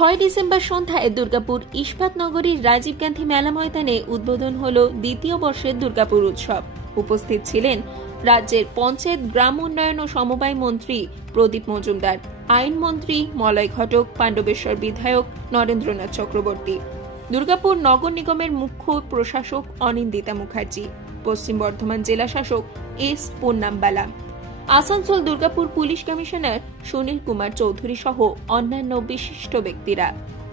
6 December সন্ধ্যায় দুর্গাপুর ইস্পাত নগরীর রাজীব গান্ধী মেলা ময়দানে উদ্বোধন হল দ্বিতীয় বর্ষের দুর্গাপুর উৎসব। উপস্থিত ছিলেন রাজ্যের পঞ্চায়েত, গ্রাম উন্নয়ন ও সমবায় মন্ত্রী প্রদীপ মজুমদার, আইনমন্ত্রী মলয় ঘটক, পাণ্ডবেশ্বর বিধায়ক নরেন্দ্রনাথ চক্রবর্তী, দুর্গাপুর নগর নিগমের মুখ্য প্রশাসক অনিন্দিতা মুখার্জি, পশ্চিম বর্ধমান জেলা শাসক S Ponnambalam, Asansol Durgapur police commissioner Sunil Kumar Chowdhury সহ অন্যান্য বিশিষ্ট ব্যক্তিরা।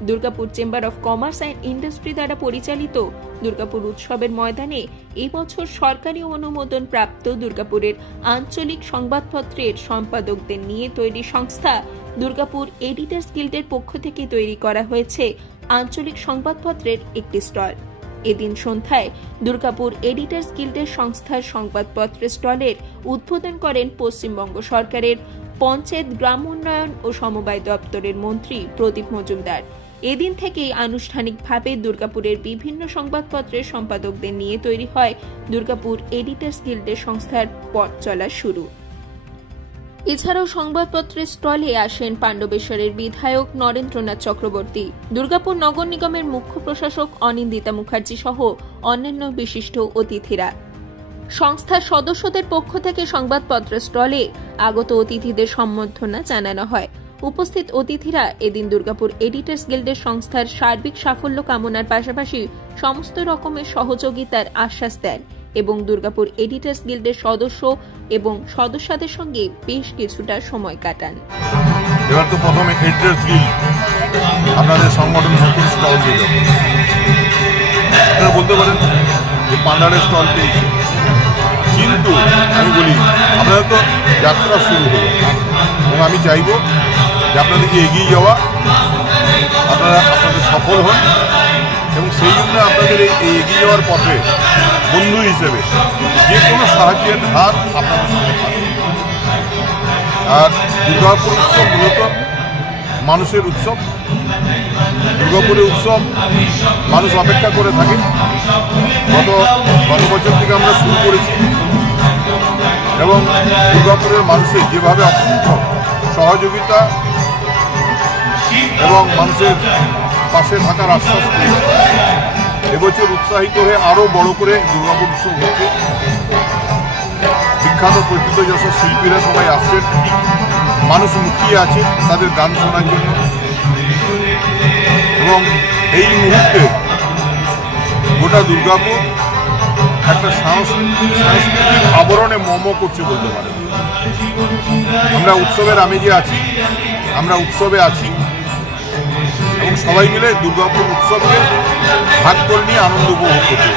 Durgapur chamber of commerce and industry দ্বারা পরিচালিত দুর্গাপুর উৎসবের ময়দানে এই বছর সরকারি অনুমোদন প্রাপ্ত দুর্গাপুরের আঞ্চলিক সংবাদপত্রের সম্পাদকদের নিয়ে তৈরি সংস্থা দুর্গাপুর এডিটর্স গিল্ডের পক্ষ থেকে তৈরি করা হয়েছে আঞ্চলিক সংবাদপত্রের একটি স্টল। এদিন সন্ধ্যায় দুর্গাপুর এডিটর্স গিল্ডের সংস্থার সংবাদপত্রের স্টলের উদ্বোধন করেন পশ্চিমবঙ্গ সরকারের পঞ্চায়েত, গ্রাম উন্নয়ন ও সমবায় দপ্তরের মন্ত্রী প্রদীপ মজুমদার। এদিন থেকেই আনুষ্ঠানিকভাবে দুর্গাপুরের বিভিন্ন সংবাদপত্রের সম্পাদকদের নিয়ে তৈরি হয় দুর্গাপুর এডিটর্স গিল্ডের সংস্থার পথ চলা শুরু। এছাড়াও সংবাদপত্রের স্টলে আসেন পাণ্ডবেশ্বরের বিধায়ক নরেন্দ্রনাথ চক্রবর্তী, দুর্গাপুর নগর নিগমের মুখ্য প্রশাসক অনিন্দিতা মুখার্জি সহ অন্যান্য বিশিষ্ট অতিথিরা। সংস্থার সদস্যদের পক্ষ থেকে সংবাদপত্রের স্টলে আগত অতিথিদের সম্বর্ধনা জানানো হয়। উপস্থিত অতিথিরা এদিন দুর্গাপুর এডিটর্স গিল্ডের সংস্থার সার্বিক সাফল্য কামনার পাশাপাশি সমস্ত রকমের সহযোগিতার আশ্বাস দেন এবং দুর্গাপুর এডিটর্স গিল্ডের সদস্য এবং সদস্যদের সঙ্গে বেশ কিছুটা সময় কাটান। এবার তো প্রথমে এডিটর্স গিল্ড আপনাদের সংগঠন নতুন স্টল দিল, আপনারা বলতে পারেন যে পান্ডারের স্টল পেয়েছি, কিন্তু আমি বলি আপনাদের তো যাত্রা শুরু হলো এবং আমি চাইব যে আপনাদেরকে এগিয়ে যাওয়া, আপনাদের সফল হন এবং সেই জন্য আপনাদের এই এগিয়ে যাওয়ার পথে বন্ধু হিসেবে যে কোনো সাহায্যের হাত আপনাদের সঙ্গে থাকে। আর দুর্গাপুর উৎসব মূলত মানুষের উৎসব। দুর্গাপুরের উৎসব মানুষ অপেক্ষা করে থাকে। গত বছর থেকে আমরা শুরু করেছি এবং দুর্গাপুরের মানুষের যেভাবে অত্যন্ত সহযোগিতা এবং মানুষের পাশে থাকার আশ্বাস পেয়েছে, এবছর উৎসাহিত হয়ে আরও বড় করে দুর্গাপুর উৎসব হচ্ছে। বিখ্যাত পরিচিত যেসব শিল্পীরা সবাই আসছেন, মানুষ মুখিয়ে আছে তাদের গান শোনার জন্য এবং এই মুহূর্তে গোটা দুর্গাপুর একটা সাংস্কৃতিক আবরণে মম করছে বলতে পারে। আমরা উৎসবের আমেজে আছি, আমরা উৎসবে আছি এবং সবাই মিলে দুর্গাপুর উৎসবকে ভাগ করে নিয়ে আনন্দ উপভোগ করতে।